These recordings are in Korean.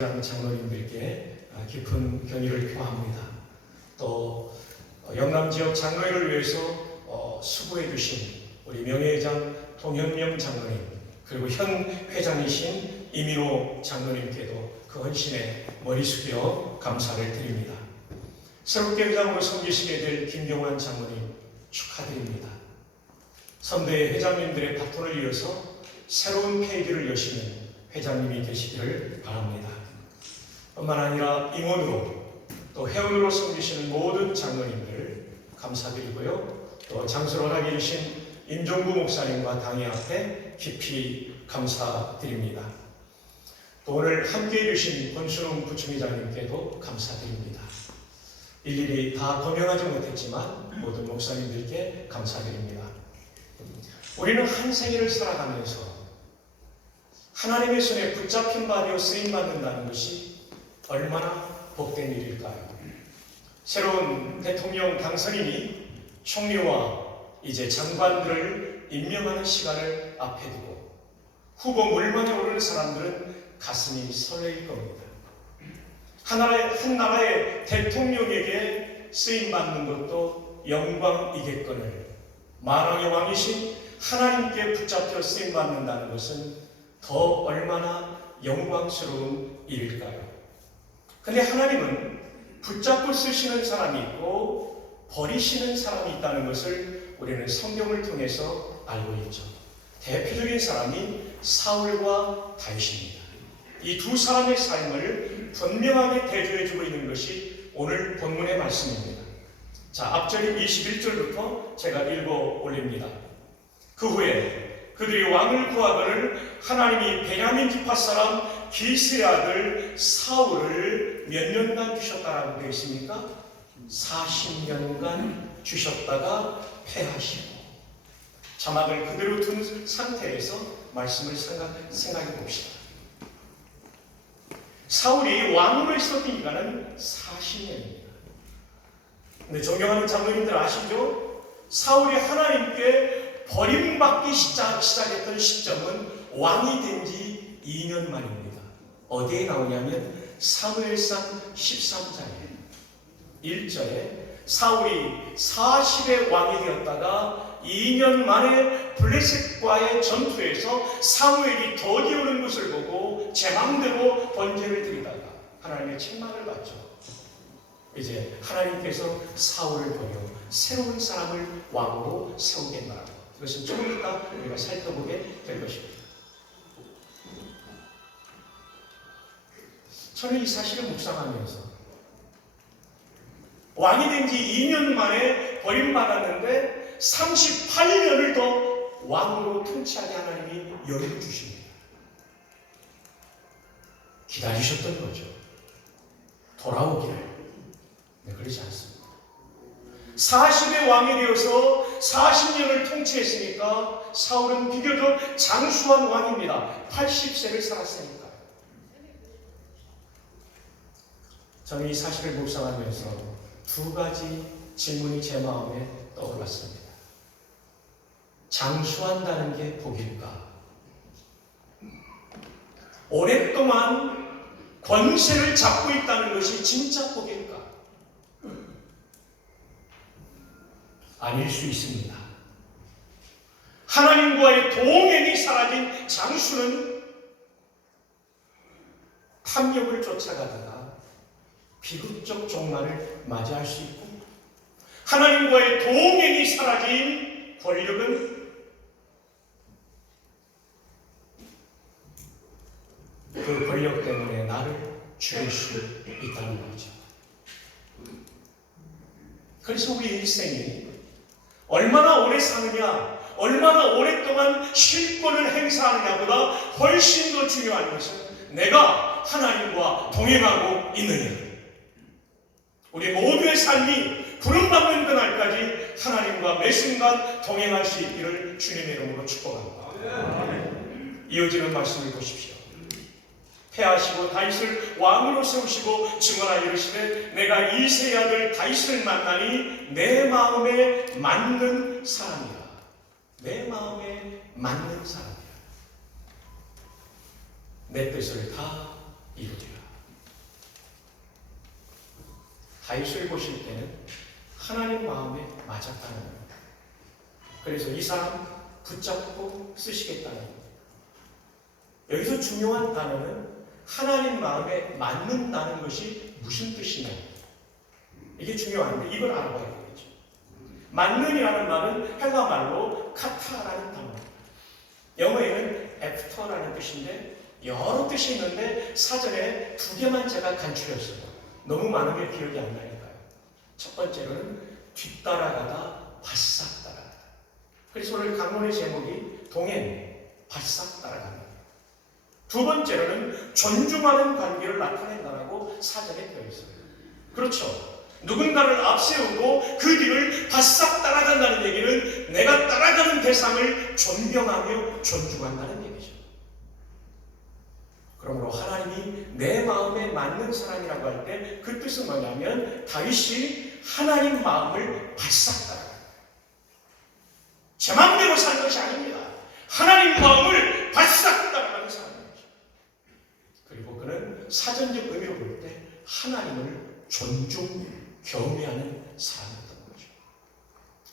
장로님들께 깊은 경의를 표합니다. 또 영남 지역 장로회를 위해서 수고해 주신 우리 명예회장 동현명 장로님, 그리고 현 회장이신 이민호 장로님께도 그 헌신에 머리 숙여 감사를 드립니다. 새롭게 회장으로 섬기시게 될 김경환 장로님 축하드립니다. 선대 회장님들의 바톤을 이어서 새로운 페이지를 여시는 회장님이 되시기를 바랍니다. 뿐만 아니라 임원으로 또 회원으로 섬기시는 모든 장로님들 감사드리고요. 또 장소를 허락해 주신 임종구 목사님과 당회 앞에 깊이 감사드립니다. 또 오늘 함께해 주신 권순웅 부총회장님께도 감사드립니다. 일일이 다 거명하지 못했지만 모든 목사님들께 감사드립니다. 우리는 한 생애를 살아가면서 하나님의 손에 붙잡힌 바 되어 쓰임받는다는 것이 얼마나 복된 일일까요? 새로운 대통령 당선인이 총리와 이제 장관들을 임명하는 시간을 앞에 두고 후보 물망에 오르는 사람들은 가슴이 설레일 겁니다. 한 나라의 대통령에게 쓰임받는 것도 영광이겠거늘 만왕의 왕이신 하나님께 붙잡혀 쓰임받는다는 것은 더 얼마나 영광스러운 일일까요? 근데 하나님은 붙잡고 쓰시는 사람이 있고 버리시는 사람이 있다는 것을 우리는 성경을 통해서 알고 있죠. 대표적인 사람이 사울과 다윗입니다. 이 두 사람의 삶을 분명하게 대조해주고 있는 것이 오늘 본문의 말씀입니다. 자, 앞절이 21절부터 제가 읽어 올립니다. 그 후에 그들이 왕을 구하거늘 하나님이 베냐민 지파 사람 기스의 아들 사울을 몇 년간 주셨다라고 되어 있습니까? 40년간 주셨다가 패하시고. 자막을 그대로 둔 상태에서 말씀을 생각해 봅시다. 사울이 왕으로 있었던 기간은 40년입니다. 근데 존경하는 장로님들 아시죠? 사울이 하나님께 버림받기 시작했던 시점은 왕이 된 지 2년 만입니다. 어디에 나오냐면 사무엘상 13장에 1절에 사울이 40의 왕이 되었다가 2년 만에 블레셋과의 전투에서 사무엘이 더디오는 것을 보고 제 맘대로 번제를 드리다가 하나님의 책망을 받죠. 이제 하나님께서 사울을 버려 새로운 사람을 왕으로 세우겠노라고. 이것은 조금 이따 우리가 살펴보게 될 것입니다. 저는 이 사실을 묵상하면서 왕이 된 지 2년 만에 버림받았는데 38년을 더 왕으로 통치하게 하나님이 여유를 주십니다. 기다리셨던 거죠. 돌아오기를. 네, 그렇지 않습니다. 40의 왕이 되어서 40년을 통치했으니까 사울은 비교적 장수한 왕입니다. 80세를 살았으니까. 저는 이 사실을 묵상하면서 두 가지 질문이 제 마음에 떠올랐습니다. 장수한다는 게 복일까? 오랫동안 권세를 잡고 있다는 것이 진짜 복일까? 아닐 수 있습니다. 하나님과의 동행이 사라진 장수는 탐욕을 쫓아가다가 비극적 종말을 맞이할 수 있고, 하나님과의 동행이 사라진 권력은 그 권력 때문에 나를 죽일 수 있다는 거죠. 그래서 우리 일생이 얼마나 오래 사느냐, 얼마나 오랫동안 실권을 행사하느냐보다 훨씬 더 중요한 것은 내가 하나님과 동행하고 있느냐. 우리 모두의 삶이 부름받는 그날까지 하나님과 매 순간 동행할 수 있기를 주님의 이름으로 축복합니다. 이어지는 말씀을 보십시오. 패하시고 다윗을 왕으로 세우시고 증언하여 이르시되 내가 이새의 아들 다윗을 만나니 내 마음에 맞는 사람이라. 내 마음에 맞는 사람이라. 내 뜻을 다 이루리라. 다윗을 보실 때는 하나님 마음에 맞았다는 겁니다. 그래서 이 사람 붙잡고 쓰시겠다는 겁니다. 여기서 중요한 단어는 하나님 마음에 맞는다는 것이 무슨 뜻이냐, 이게 중요한데 이걸 알아봐야 되겠죠. 맞는이라는 말은 헬라 말로 카타라는 단어입니다. 영어에는 애프터라는 뜻인데 여러 뜻이 있는데 사전에 2개만 제가 간추렸어요. 너무 많은 게 기억이 안 나니까요. 첫 번째로는 뒤따라가다, 바싹 따라가다. 그래서 오늘 강론의 제목이 동행, 바싹 따라가다. 두 번째로는 존중하는 관계를 나타낸다라고 사전에 되어 있어요. 그렇죠. 누군가를 앞세우고 그 뒤를 바싹 따라간다는 얘기는 내가 따라가는 대상을 존경하며 존중한다는 얘기죠. 그러므로 하나님이 내 마음에 맞는 사람이라고 할 때 그 뜻은 뭐냐면 다윗이 하나님 마음을 바싹 따라간다. 제 마음대로 사는 것이 아닙니다. 하나님 마음을 바싹 따라가는 사람이죠. 그리고 그는 사전적 의미로 볼 때 하나님을 존중, 경외하는 사람이었던 거죠.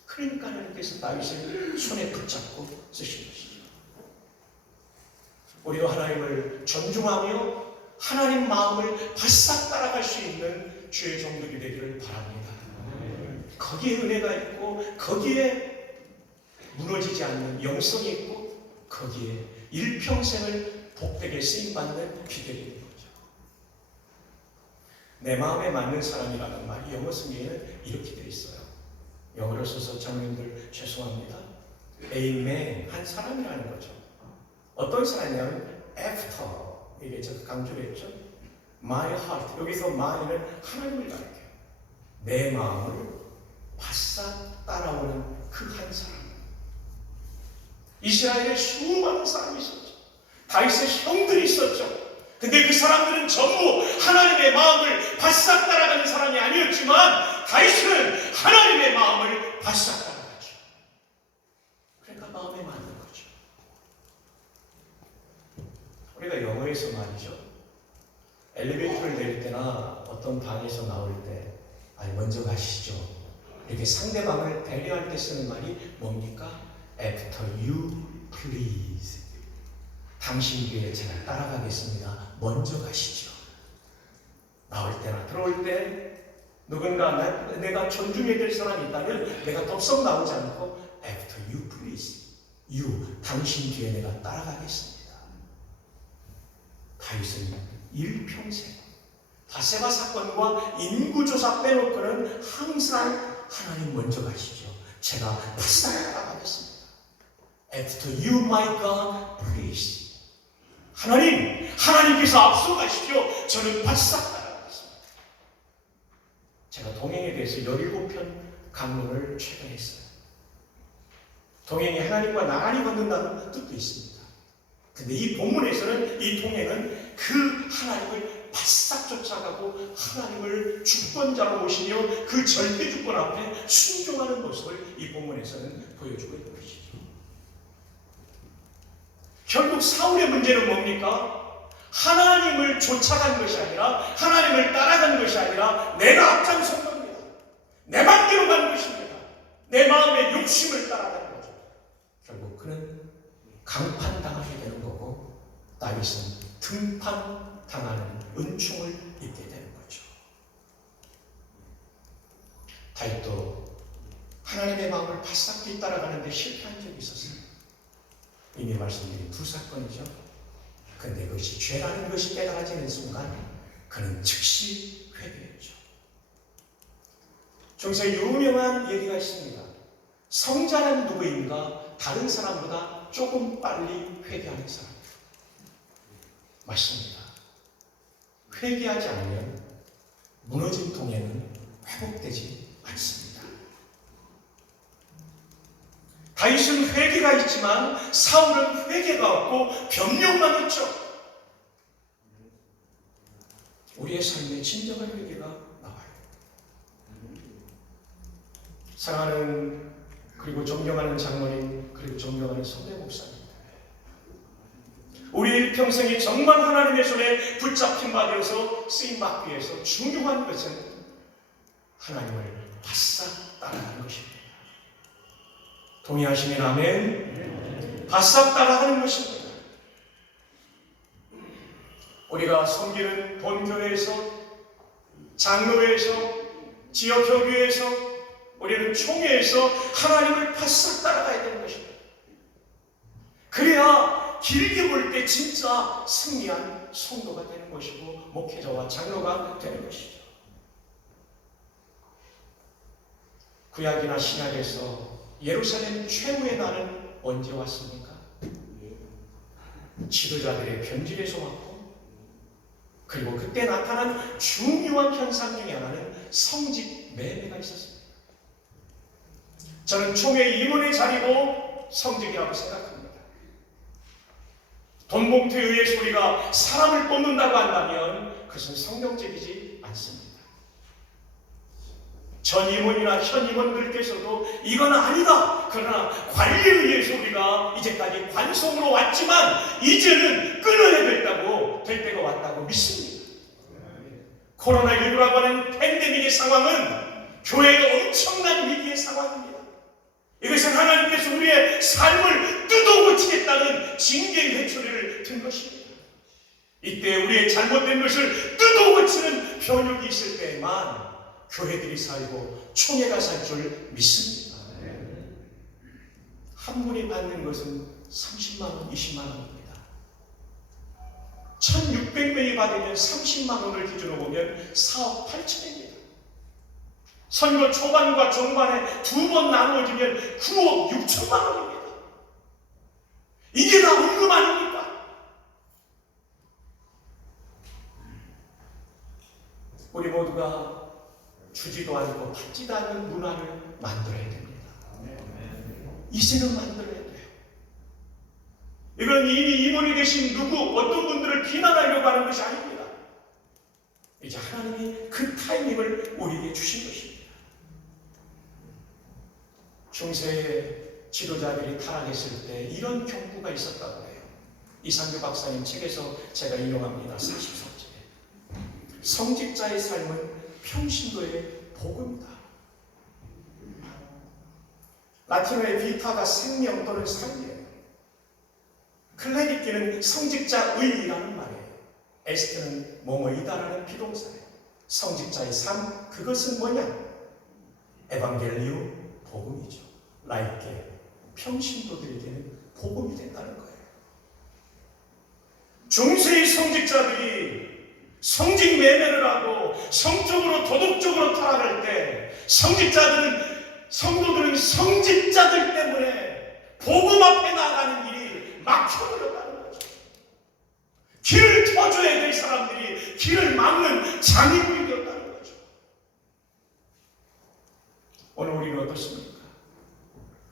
그러니까 하나님께서 다윗을 손에 붙잡고 쓰신 것이죠. 우리도 하나님을 존중하며 하나님 마음을 바싹 따라갈 수 있는 주의 종들이 되기를 바랍니다. 거기에 은혜가 있고 거기에 무너지지 않는 영성이 있고 거기에 일평생을 복되게 쓰임받는 비결이 있는 거죠. 내 마음에 맞는 사람이라는 말이 영어 성경에는 이렇게 되어 있어요. 영어를 써서 장로님들 죄송합니다. Amen, 한 사람이라는 거죠. 어떤 사람이냐면 after, 이게 제가 강조를 했죠. My heart, 여기서 my는 하나님을 가리켜요. 내 마음을 바싹 따라오는 그 한 사람. 이스라엘에 수많은 사람이 있었죠. 다윗의 형들이 있었죠. 근데 그 사람들은 전부 하나님의 마음을 바싹 따라가는 사람이 아니었지만 다윗은 하나님의 마음을 바싹 따라가죠. 그러니까 마음에 맞는 거죠. 우리가 영어에서 말이죠. 엘리베이터를 내릴 때나 어떤 방에서 나올 때 아니 먼저 가시죠. 이렇게 상대방을 배려할 때 쓰는 말이 뭡니까? After you please. 당신 뒤에 제가 따라가겠습니다. 먼저 가시죠. 나올 때나 들어올 때 누군가 내가 존중해야 될 사람이 있다면 내가 덥석 나오지 않고 After you please. You, 당신 뒤에 내가 따라가겠습니다. 다윗은 일평생 바세바 사건과 인구조사 빼놓고는 항상 하나님 먼저 가시죠. 제가 바싹 따라가겠습니다. After you, my God, please. 하나님께서 앞서 가십시오. 저는 바싹 따라가겠습니다. 제가 동행에 대해서 17편 강론을 최근에 했어요. 동행이 하나님과 나란히 걷는다는 뜻도 있습니다. 근데 이 본문에서는 이 동행은 그 하나님을 바싹 쫓아가고 하나님을 주권자로 모시며 그 절대 주권 앞에 순종하는 모습을 이 본문에서는 보여주고 있는 것이죠. 결국 사울의 문제는 뭡니까? 하나님을 쫓아간 것이 아니라 하나님을 따라간 것이 아니라 내가 앞장선 겁니다. 내 맘대로 간 것입니다. 내 마음의 욕심을 따라가는 거죠. 결국 그는 강판당하게 되는 거고 다윗은 등판당하는 은총을 입게 되는 거죠. 다윗도 하나님의 마음을 바싹 뒤따라가는데 실패한 적이 있었어요. 이미 말씀드린 2사건이죠. 근데 그것이 죄라는 것이 깨달아지는 순간 그는 즉시 회개했죠. 중세 유명한 얘기가 있습니다. 성자는 누구인가? 다른 사람보다 조금 빨리 회개하는 사람. 맞습니다. 회개하지 않으면 무너진 동행은 회복되지 않습니다. 다윗은 회개가 있지만 사울은 회개가 없고 변명만 있죠. 우리의 삶에 진정한 회개가 나와요. 사랑하는 그리고 존경하는 장로님 그리고 존경하는 선배 목사님, 우리 일평생이 정말 하나님의 손에 붙잡힌 바 되어서 쓰임받기 위해서 중요한 것은 하나님을 바싹 따라가는 것입니다. 동의하시면 아멘. 바싹 따라가는 것입니다. 우리가 섬기는 본교회에서, 장로회에서, 지역협의회에서, 우리는 총회에서 하나님을 바싹 따라가야 되는 것입니다. 그래야 길게 볼 때 진짜 승리한 성도가 되는 것이고 목회자와 장로가 되는 것이죠. 구약이나 신약에서 예루살렘 최후의 날은 언제 왔습니까? 지도자들의 변질에서 왔고, 그리고 그때 나타난 중요한 현상 중에 하나는 성직 매매가 있었습니다. 저는 총회 임원의 자리도 성직이라고 생각합니다. 돈봉투에 의해서 우리가 사람을 뽑는다고 한다면 그것은 성경적이지 않습니다. 전 임원이나 현 임원들께서도 이건 아니다. 그러나 관리에 의해서 우리가 이제까지 관성으로 왔지만 이제는 끊어야 될 때가 왔다고 믿습니다. 코로나19라고 하는 팬데믹의 상황은 교회가 엄청난 위기의 상황입니다. 이것은 하나님께서 우리의 삶을 뜯어고치겠다는 징계의 회초리를 든 것입니다. 이때 우리의 잘못된 것을 뜯어고치는 변혁이 있을 때에만 교회들이 살고 총회가 살 줄 믿습니다. 한 분이 받는 것은 30만 원, 20만 원입니다. 1600명이 받으면 30만 원을 기준으로 보면 4억 8천입니다. 선거 초반과 중반에 두 번 나누어지면 9억 6천만 원입니다. 이게 다 헌금 아닙니까? 우리 모두가 주지도 않고 받지도 않는 문화를 만들어야 됩니다. 이제는 만들어야 돼요. 이건 이미 임원이 되신 어떤 분들을 비난하려고 하는 것이 아닙니다. 이제 하나님이 그 타이밍을 우리에게 주신 것입니다. 중세의 지도자들이 타락했을 때 이런 경고가 있었다고 해요. 이상규 박사님 책에서 제가 인용합니다. 43절에 성직자의 삶은 평신도의 복음이다. 라틴어의 비타가 생명 또는 삶이에요. 클레리키는 성직자의라는 말이에요. 에스트는 뭐뭐이다라는 비동사예요. 성직자의 삶, 그것은 뭐냐? 에반겔리오, 복음이죠. 라이게, 평신도들에게는 복음이 된다는 거예요. 중세의 성직자들이 성직 매매를 하고 성적으로 도덕적으로 타락할 때 성도들은 성직자들 때문에 복음 앞에 나가는 길이 막혀버렸다는 거죠. 길을 터줘야 될 사람들이 길을 막는 장애물이 되었다는 거죠. 오늘 우리는 어떻습니까?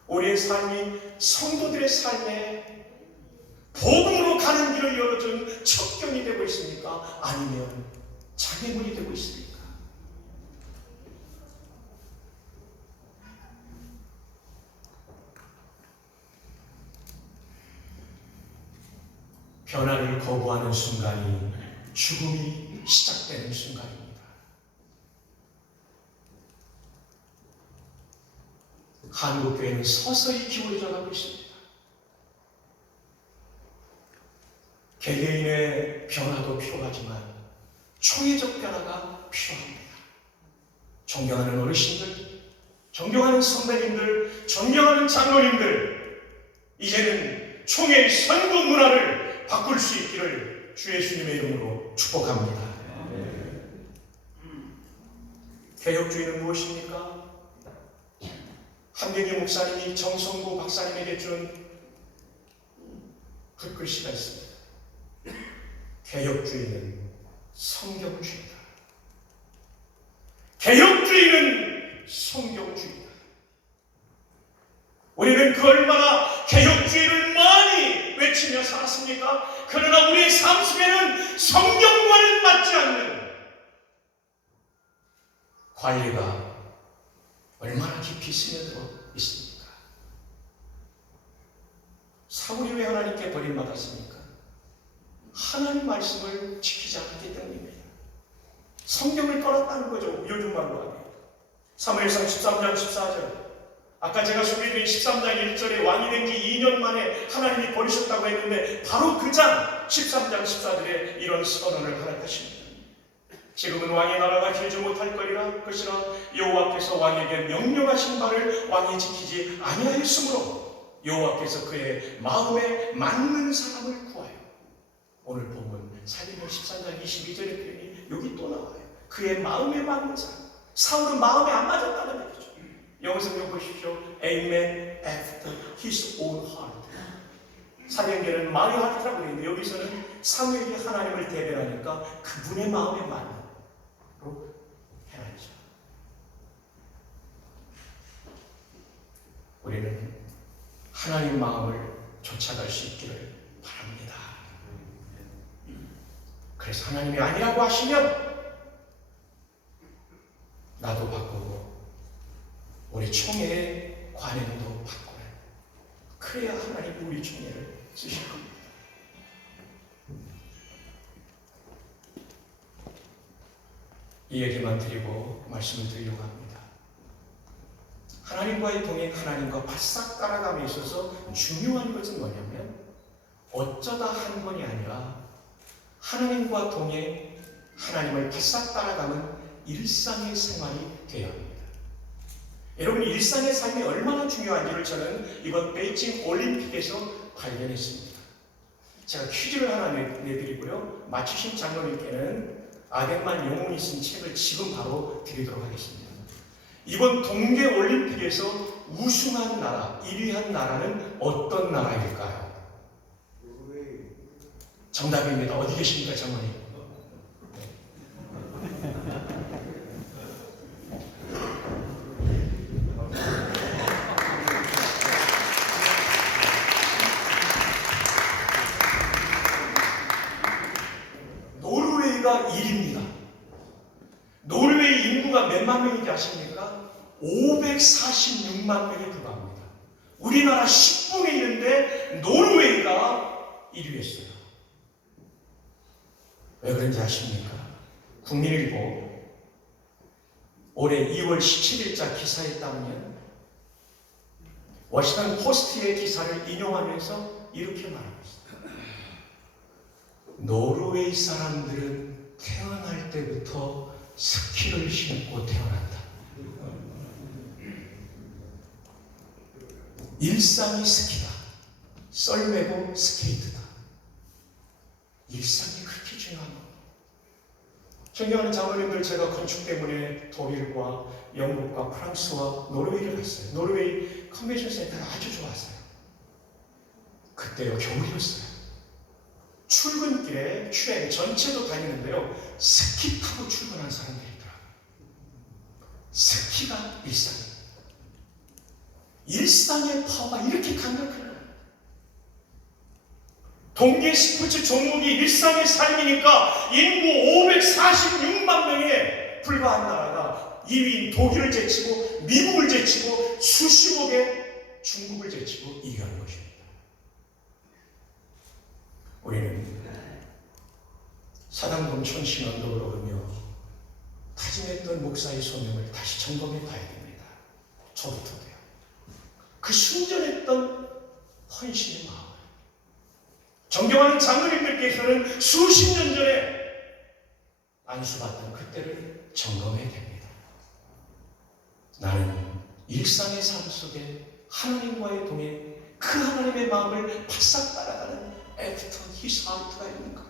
우리의 삶이 성도들의 삶에 복음으로 가는 길을 열어준 척경이 되고 있습니까? 아니면 장애물이 되고 있습니까? 변화를 거부하는 순간이 죽음이 시작되는 순간입니다. 한국교회는 서서히 기울어져 가고 있습니다. 개개인의 변화도 필요하지만 총회적 변화가 필요합니다. 존경하는 어르신들, 존경하는 선배님들, 존경하는 장로님들, 이제는 총회의 선거 문화를 바꿀 수 있기를 주 예수님의 이름으로 축복합니다. 개혁주의는 무엇입니까? 한대기 목사님이 정성구 박사님에게 준 붓글씨가 있습니다. 개혁주의는 성경주의다. 개혁주의는 성경주의다. 우리는 그 얼마나 개혁주의를 많이 외치며 살았습니까? 그러나 우리의 삶 속에는 성경과는 맞지 않는 관리가 얼마나 깊이 스며들어 있습니까? 사울이 왜 하나님께 버림받았습니까? 하나님 말씀을 지키지 않았기 때문입니다. 성경을 떠났다는 거죠. 요즘 말로 하면. 사무엘상 13장 14절. 아까 제가 소개해드린 13장 1절에 왕이 된 지 2년 만에 하나님이 버리셨다고 했는데 바로 그 장 13장 14절에 이런 선언을 하십니다. 지금은 왕의 나라가 길지 못할 거리라. 것이라 여호와께서 왕에게 명령하신 바를 왕이 지키지 아니하였으므로 여호와께서 그의 마음에 맞는 사람을 구하여. 오늘 본문 사도행전 13장 22절의 표현이 여기 또 나와요. 그의 마음에 맞는 사람. 사울은 마음에 안 맞았다는 얘기죠. 영어 성경 보십시오. A man after his own heart. 사도행전은 마리 하트라고 되어 있는데 여기서는 사무엘이 하나님을 대변하니까 그분의 마음에 맞는 해야죠. 우리는 하나님 마음을 쫓아갈 수 있기를 바랍니다. 그래서 하나님이 아니라고 하시면 나도 바꾸고 우리 총회의 관행도 바꿔요. 그래야 하나님 우리 총회를 쓰실 겁니다. 이 얘기만 드리고 말씀을 드리려고 합니다. 하나님과의 동행, 하나님과 바싹 따라감에 있어서 중요한 것은 뭐냐면 어쩌다 한 번이 아니라 하나님과 동행, 하나님을 바싹 따라가는 일상의 생활이 되어야 합니다. 여러분, 일상의 삶이 얼마나 중요한지를 저는 이번 베이징 올림픽에서 발견했습니다. 제가 퀴즈를 하나 내드리고요. 맞추신 장로님께는 아덴만 영혼이 쓴 책을 지금 바로 드리도록 하겠습니다. 이번 동계올림픽에서 우승한 나라, 1위한 나라는 어떤 나라일까요? 정답입니다. 어디 계십니까, 장로님? 노르웨이가 1위입니다. 노르웨이 인구가 몇만 명인지 아십니까? 546만 명에 불과합니다. 우리나라 10분의 1인데 노르웨이가 1위였어요. 왜 그런지 아십니까? 국민일보 올해 2월 17일자 기사에 따르면 워싱턴 포스트의 기사를 인용하면서 이렇게 말하고 있습니다. 노르웨이 사람들은 태어날 때부터 스키를 신고 태어난다. 일상이 스키다. 썰매고 스케이트다. 일상이 그렇게 중요한 겁니다. 존경하는 장로님들, 제가 건축 때문에 독일과 영국과 프랑스와 노르웨이를 갔어요. 노르웨이 컨벤션 센터가 아주 좋았어요. 그때요, 겨울이었어요. 출근길에 트램 전체도 다니는데요, 스키 타고 출근한 사람들이 있더라고요. 스키가 일상이에요. 일상의 파워가 이렇게 강력해요. 동계 스포츠 종목이 일상의 삶이니까 인구 546만 명에 불과한 나라가 2위인 독일을 제치고 미국을 제치고 수십억의 중국을 제치고 이겨낸 것입니다. 우리는 사당동 촌신 언덕을 오르며 타진했던 목사의 소명을 다시 점검해 봐야 됩니다. 저부터도요. 그 순전했던 헌신의 마음. 존경하는 장로님들께서는 수십 년 전에 안수받던 그때를 점검해야 됩니다. 나는 일상의 삶 속에 하나님과의 동행, 그 하나님의 마음을 바싹 따라가는 애프터 히스 하트가 있는가?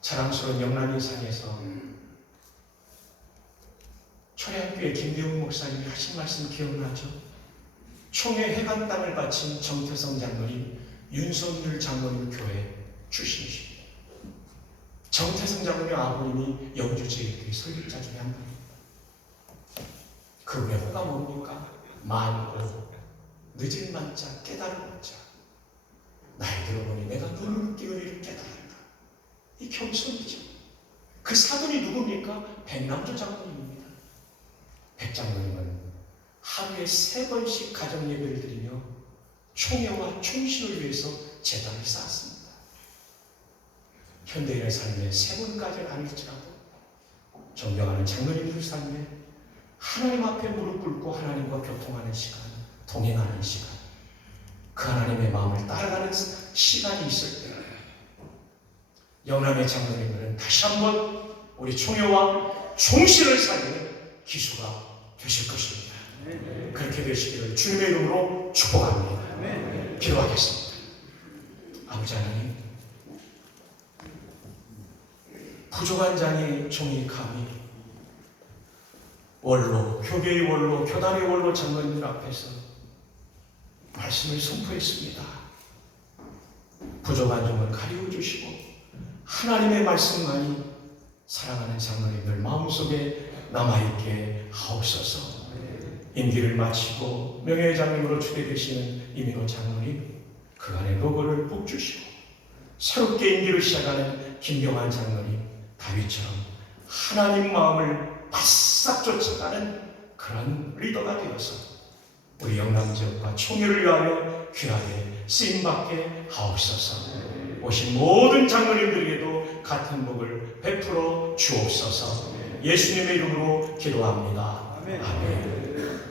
자랑스러운 영란인상에서 초량교회 김대웅 목사님이 하신 말씀 기억나죠? 총회 해관 땅을 바친 정태성 장로님, 윤석열 장로님 교회 출신이십니다. 정태성 장로님 아버님이 영주제일교회 설립자 중에 한 분입니다. 그 외호가 뭡니까? 만오, 늦은 만자, 깨달은 만자. 나이 들어보니 내가 눈을 띄우리를 깨달았다. 이 겸손이죠. 그 사돈이 누굽니까? 백남조 장로님입니다. 백 장로님은 하루에 3번씩 가정예배를 드리며 총회와 총신을 위해서 제단을 쌓았습니다. 현대인의 삶에 세 번까지는 아닐지라도 존경하는 장로님들 삶에 하나님 앞에 무릎 꿇고 하나님과 교통하는 시간, 동행하는 시간, 그 하나님의 마음을 따라가는 시간이 있을 때 영남의 장로님들은 다시 한번 우리 총회와 총실을 살리는 기수가 되실 것입니다. 그렇게 되시기를 주님의 이름으로 축복합니다. 기도하겠습니다. 아버지 하나님, 부족한 자의 종이 감히 원로, 교계의 원로, 교단의 원로 장로님들 앞에서 말씀을 선포했습니다. 부족한 점을 가리워 주시고 하나님의 말씀만이 사랑하는 장로님들 마음속에 남아있게 하옵소서. 임기를 마치고 명예장님으로 추대되시는 이민호 장로님, 그간의 노고를 복주시고 새롭게 임기를 시작하는 김경환 장로님, 다윗처럼 하나님 마음을 바싹 쫓아가는 그런 리더가 되어서 우리 영남지역과 총회를 위하여 귀하게 쓰임받게 하옵소서. 오신 모든 장로님들에게도 같은 복을 베풀어 주옵소서. 예수님의 이름으로 기도합니다. 아멘.